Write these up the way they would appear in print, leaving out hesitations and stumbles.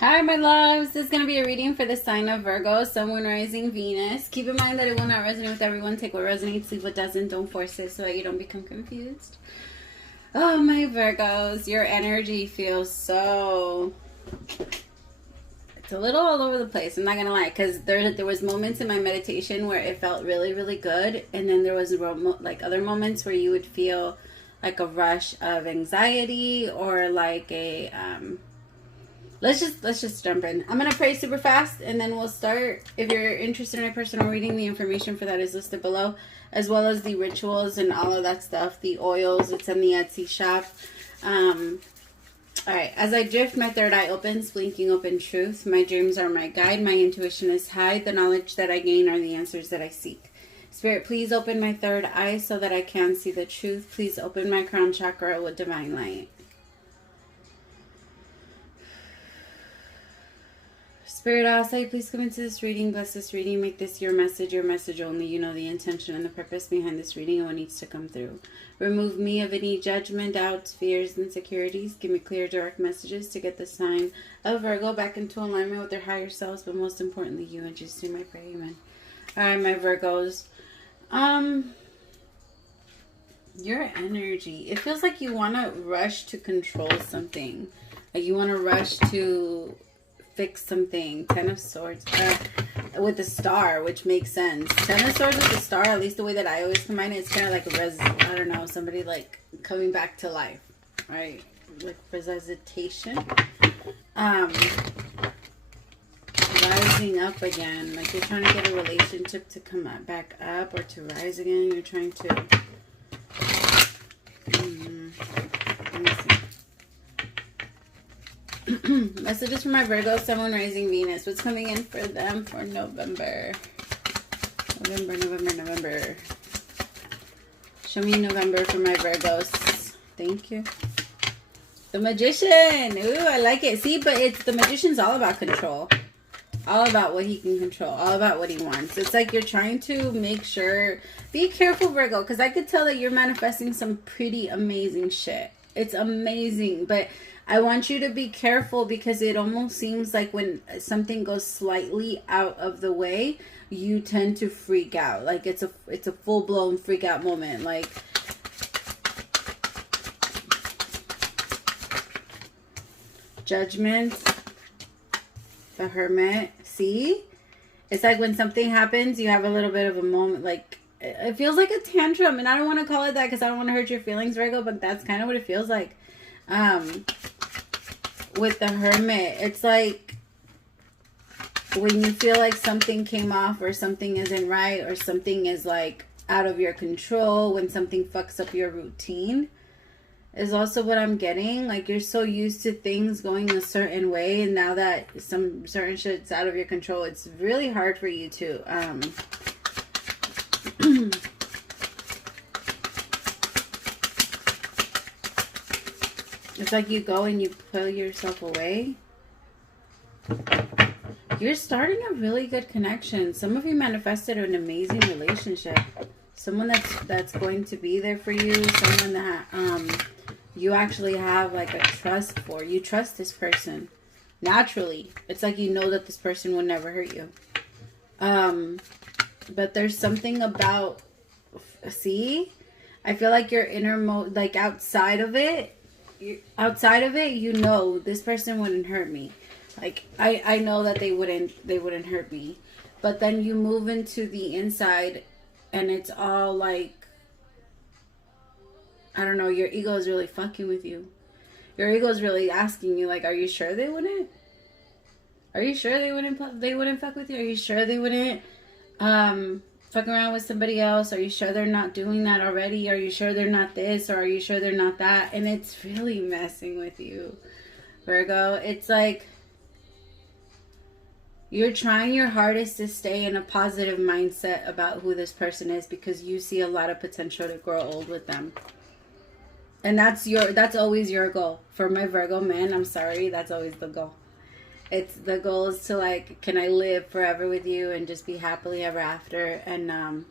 Hi, my loves. This is going to be a reading for the sign of Virgo, Sun, Moon, Rising, Venus. Keep in mind that it will not resonate with everyone. Take what resonates, leave what doesn't. Don't force it so that you don't become confused. Oh, my Virgos, your energy feels so... It's a little all over the place. I'm not going to lie, because there was moments in my meditation where it felt really, really good. And then there was like other moments where you would feel like a rush of anxiety or like a... Let's just jump in. I'm going to pray super fast and then we'll start. If you're interested in a personal reading, the information for that is listed below, as well as the rituals and all of that stuff, the oils. It's in the Etsy shop. Alright, as I drift, my third eye opens, blinking open truth. My dreams are my guide. My intuition is high. The knowledge that I gain are the answers that I seek. Spirit, please open my third eye so that I can see the truth. Please open my crown chakra with divine light. Spirit, outside, please come into this reading. Bless this reading. Make this your message only. You know the intention and the purpose behind this reading and what needs to come through. Remove me of any judgment, doubts, fears, insecurities. Give me clear, direct messages to get the sign of Virgo back into alignment with their higher selves, but most importantly, you. In Jesus' name I pray, amen. Alright, my Virgos. Your energy. It feels like you want to rush to control something. Like you want to rush to... fix something. Ten of Swords with the star, which makes sense. Ten of Swords with the star, at least the way that I always combine it, it's kind of like I don't know, somebody like coming back to life, right? Like resuscitation. Rising up again, like you're trying to get a relationship to come back up or to rise again. You're trying to let me see. Messages for my Virgo, Sun, Moon, Rising, Venus. What's coming in for them for November? November. Show me November for my Virgos. Thank you. The Magician. Ooh, I like it. See, but it's the Magician's all about control. All about what he can control. All about what he wants. It's like you're trying to make sure. Be careful, Virgo, because I could tell that you're manifesting some pretty amazing shit. It's amazing, but I want you to be careful because it almost seems like when something goes slightly out of the way, you tend to freak out. Like it's a full-blown freak out moment. Like Judgment, the Hermit. See? It's like when something happens, you have a little bit of a moment, like it feels like a tantrum, and I don't want to call it that because I don't want to hurt your feelings, Virgo, but that's kind of what it feels like. With the Hermit, it's like when you feel like something came off or something isn't right or something is like out of your control, when something fucks up your routine is also what I'm getting. Like you're so used to things going a certain way, and now that some certain shit's out of your control, it's really hard for you to it's like you go and you pull yourself away. You're starting a really good connection. Some of you manifested an amazing relationship. Someone that's going to be there for you. Someone that you actually have like a trust for. You trust this person. Naturally. It's like you know that this person will never hurt you. But there's something about... See? I feel like your innermost... Like outside of it, you know this person wouldn't hurt me. Like I know that they wouldn't hurt me. But then you move into the inside and it's all like, I don't know, your ego is really fucking with you. Your ego is really asking you, like, are you sure they wouldn't? Are you sure they wouldn't fuck with you? Are you sure they wouldn't fuck around with somebody else? Are you sure they're not doing that already? Are you sure they're not this? Or are you sure they're not that? And it's really messing with you, Virgo. It's like you're trying your hardest to stay in a positive mindset about who this person is because you see a lot of potential to grow old with them. And that's always your goal. For my Virgo man, I'm sorry, that's always the goal. It's the goal is to like, can I live forever with you and just be happily ever after? And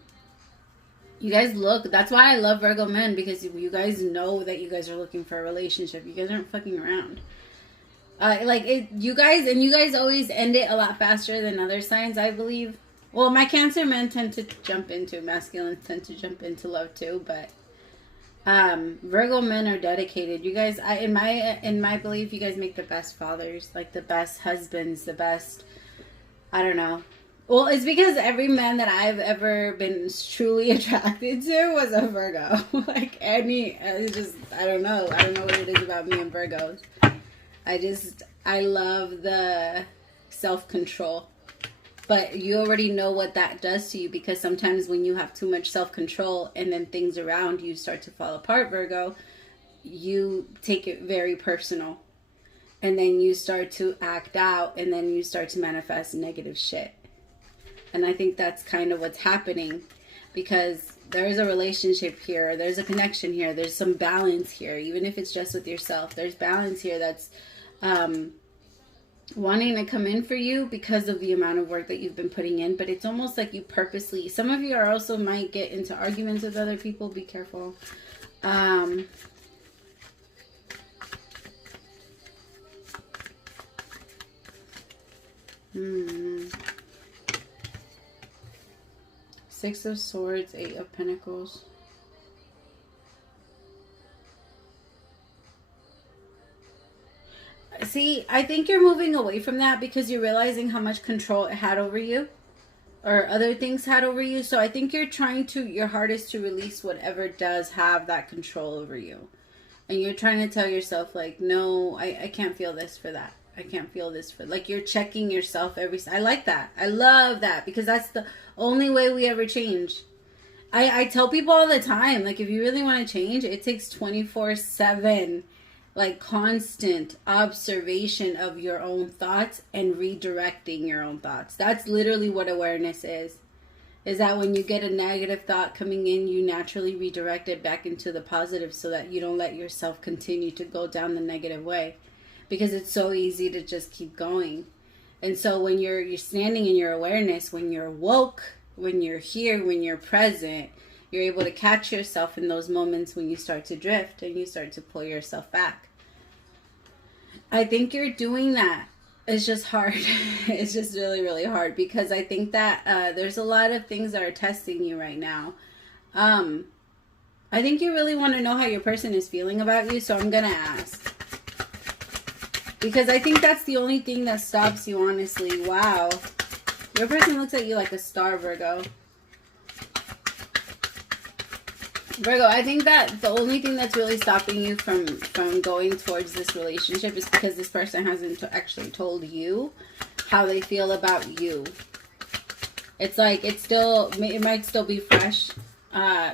you guys look, that's why I love Virgo men, because you guys know that you guys are looking for a relationship. You guys aren't fucking around. You guys always end it a lot faster than other signs, I believe. Well, my Cancer men tend to jump into, masculines tend to jump into love too, but Virgo men are dedicated. You guys, in my belief, you guys make the best fathers, like the best husbands, the best, I don't know. Well, it's because every man that I've ever been truly attracted to was a Virgo. Like I don't know what it is about me and Virgos. I love the self-control. But you already know what that does to you, because sometimes when you have too much self-control and then things around you start to fall apart, Virgo, you take it very personal. And then you start to act out, and then you start to manifest negative shit. And I think that's kind of what's happening, because there's a relationship here, there's a connection here, there's some balance here, even if it's just with yourself. There's balance here that's wanting to come in for you because of the amount of work that you've been putting in. But it's almost like you purposely, some of you are also might get into arguments with other people. Be careful. Six of Swords, Eight of Pentacles. See, I think you're moving away from that because you're realizing how much control it had over you, or other things had over you. So I think you're trying to, your hardest to release whatever does have that control over you. And you're trying to tell yourself, like, no, I can't feel this for that. I can't feel this for, like, you're checking yourself I like that. I love that, because that's the only way we ever change. I tell people all the time, like, if you really want to change, it takes 24/7, like, constant observation of your own thoughts and redirecting your own thoughts. That's literally what awareness is that when you get a negative thought coming in, you naturally redirect it back into the positive, so that you don't let yourself continue to go down the negative way. Because it's so easy to just keep going. And so when you're standing in your awareness, when you're woke, when you're here, when you're present, you're able to catch yourself in those moments when you start to drift and you start to pull yourself back. I think you're doing that. It's just hard. It's just really, really hard, because I think that there's a lot of things that are testing you right now. I think you really want to know how your person is feeling about you, so I'm going to ask. Because I think that's the only thing that stops you, honestly. Wow. Your person looks at you like a star, Virgo. Virgo, I think that the only thing that's really stopping you from going towards this relationship is because this person hasn't actually told you how they feel about you. It's like it might still be fresh.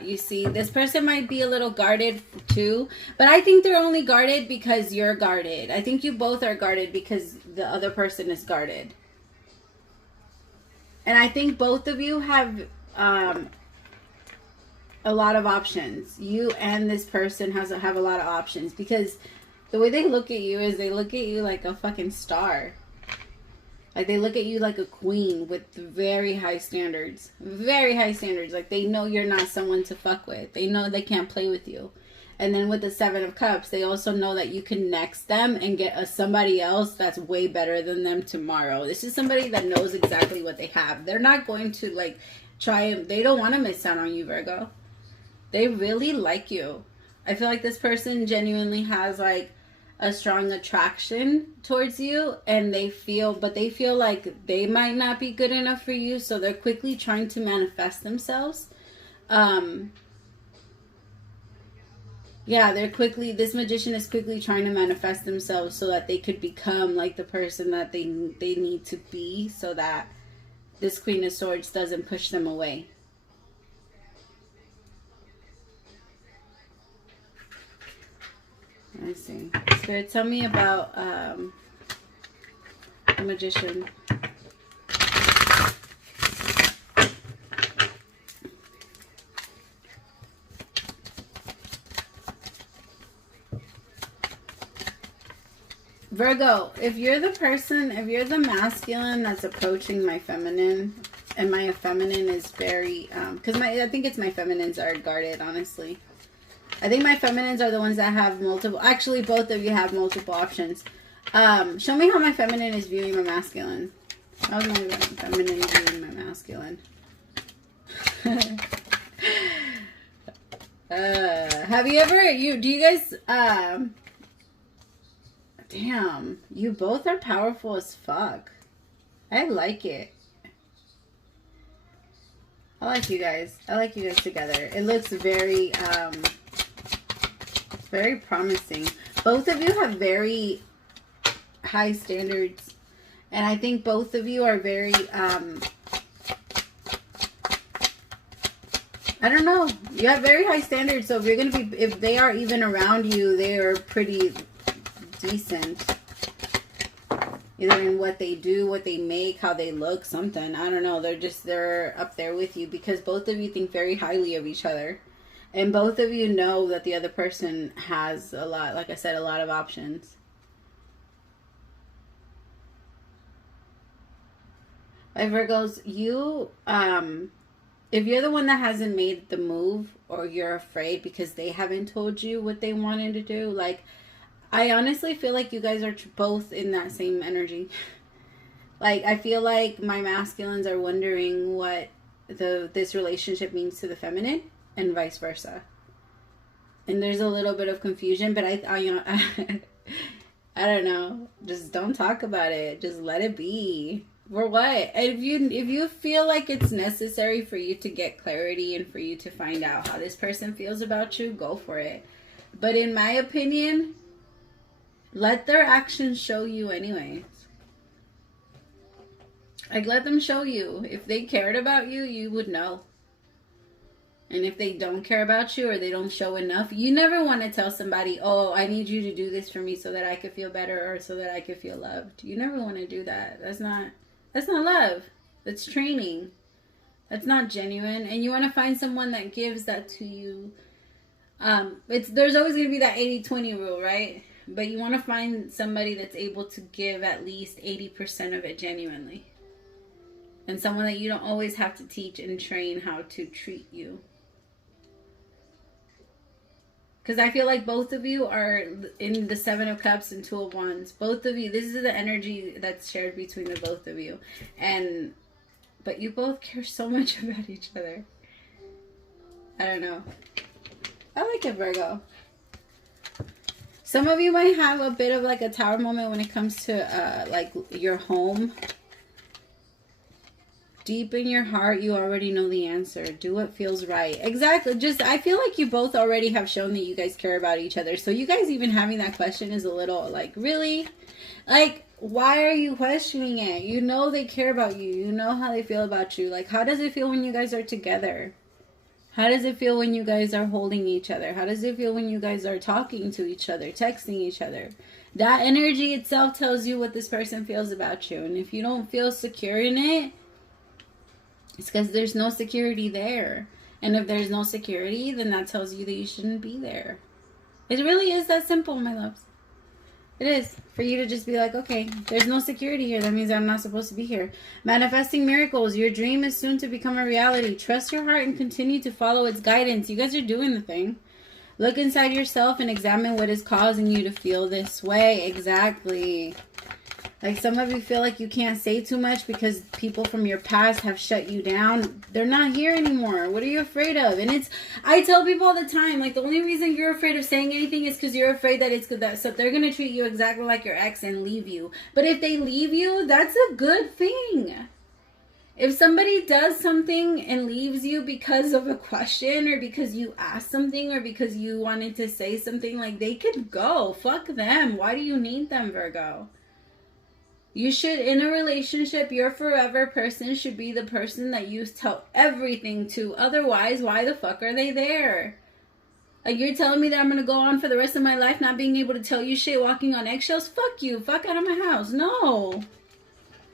You see, this person might be a little guarded too, but I think they're only guarded because you're guarded. I think you both are guarded because the other person is guarded. And I think both of you have a lot of options. You and this person have a lot of options, because the way they look at you is they look at you like a fucking star. Like, they look at you like a queen with very high standards. Very high standards. Like, they know you're not someone to fuck with. They know they can't play with you. And then with the Seven of Cups, they also know that you can next them and get somebody else that's way better than them tomorrow. This is somebody that knows exactly what they have. They're not going to, like, they don't want to miss out on you, Virgo. They really like you. I feel like this person genuinely has, like, a strong attraction towards you, and they feel like they might not be good enough for you, so they're quickly trying to manifest themselves. This magician is quickly trying to manifest themselves so that they could become like the person that they need to be, so that this Queen of Swords doesn't push them away. Let's see. Spirit, tell me about the magician. Virgo, if you're the masculine that's approaching my feminine, and my feminine is very, because I think it's my feminines are guarded, honestly. I think my feminines are the ones that have multiple, actually both of you have multiple options. Show me how my feminine is viewing my masculine. How's my feminine viewing my masculine? Have you ever, do you guys, damn, you both are powerful as fuck. I like it. I like you guys. I like you guys together. It looks very, very promising. Both of you have very high standards. And I think both of you are very, I don't know. You have very high standards. So if you're going to be, if they are even around you, they are pretty decent. Either in what they do, what they make, how they look, something. I don't know. They're up there with you because both of you think very highly of each other. And both of you know that the other person has a lot, like I said, a lot of options. My Virgos, you, if you're the one that hasn't made the move or you're afraid because they haven't told you what they wanted to do, like, I honestly feel like you guys are both in that same energy. Like, I feel like my masculines are wondering what this relationship means to the feminine and vice versa. And there's a little bit of confusion, but I you know, I don't know. Just don't talk about it. Just let it be. For what? If you feel like it's necessary for you to get clarity and for you to find out how this person feels about you, go for it. But in my opinion, let their actions show you anyways. Like, let them show you. If they cared about you, you would know. And if they don't care about you or they don't show enough, you never want to tell somebody, oh, I need you to do this for me so that I could feel better or so that I could feel loved. You never want to do that. That's not love. That's training. That's not genuine. And you want to find someone that gives that to you. There's always going to be that 80-20 rule, right? But you want to find somebody that's able to give at least 80% of it genuinely. And someone that you don't always have to teach and train how to treat you. Because I feel like both of you are in the 7 of Cups and 2 of Wands. Both of you, this is the energy that's shared between the both of you. But you both care so much about each other. I don't know. I like it, Virgo. Some of you might have a bit of like a tower moment when it comes to like your home. Deep in your heart, you already know the answer. Do what feels right. Exactly. I feel like you both already have shown that you guys care about each other. So you guys even having that question is a little like, really? Like, why are you questioning it? You know they care about you. You know how they feel about you. Like, how does it feel when you guys are together? How does it feel when you guys are holding each other? How does it feel when you guys are talking to each other, texting each other? That energy itself tells you what this person feels about you. And if you don't feel secure in it, it's because there's no security there. And if there's no security, then that tells you that you shouldn't be there. It really is that simple, my loves. It is. For you to just be like, okay, there's no security here. That means I'm not supposed to be here. Manifesting miracles. Your dream is soon to become a reality. Trust your heart and continue to follow its guidance. You guys are doing the thing. Look inside yourself and examine what is causing you to feel this way. Exactly. Like, some of you feel like you can't say too much because people from your past have shut you down. They're not here anymore. What are you afraid of? And I tell people all the time, like, the only reason you're afraid of saying anything is because you're afraid that so they're going to treat you exactly like your ex and leave you. But if they leave you, that's a good thing. If somebody does something and leaves you because of a question or because you asked something or because you wanted to say something, like, they could go. Fuck them. Why do you need them, Virgo? You should, in a relationship, your forever person should be the person that you tell everything to. Otherwise, why the fuck are they there? Like, you're telling me that I'm going to go on for the rest of my life not being able to tell you shit, walking on eggshells? Fuck you. Fuck out of my house. No.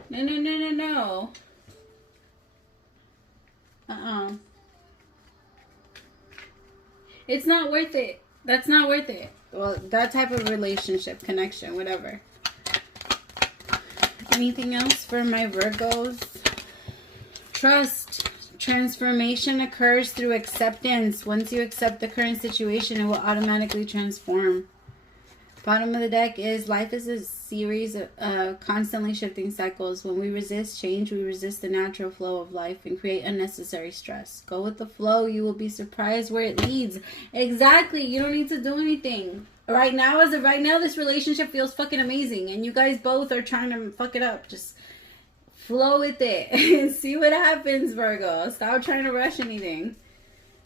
No. It's not worth it. That's not worth it. Well, that type of relationship, connection, whatever. Anything else for my Virgos? Trust. Transformation occurs through acceptance. Once you accept the current situation, it will automatically transform. Bottom of the deck is life is series of constantly shifting cycles. When we resist change, we resist the natural flow of life and create unnecessary stress. Go with the flow. You will be surprised where it leads. Exactly. You don't need to do anything. Right now, as of right now, this relationship feels fucking amazing. And you guys both are trying to fuck it up. Just flow with it. See what happens, Virgo. Stop trying to rush anything.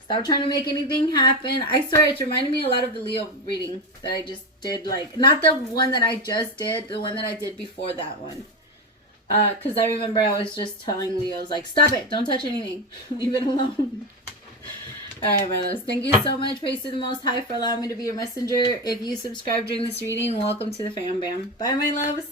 Stop trying to make anything happen. I swear, it's reminding me a lot of the Leo reading that I just did. Like, not the one that I just did, the one that I did before that one. Because I remember I was just telling Leos, like, stop it. Don't touch anything. Leave it alone. Alright, my loves. Thank you so much, praise to the Most High, for allowing me to be your messenger. If you subscribe during this reading, welcome to the fam bam. Bye, my loves.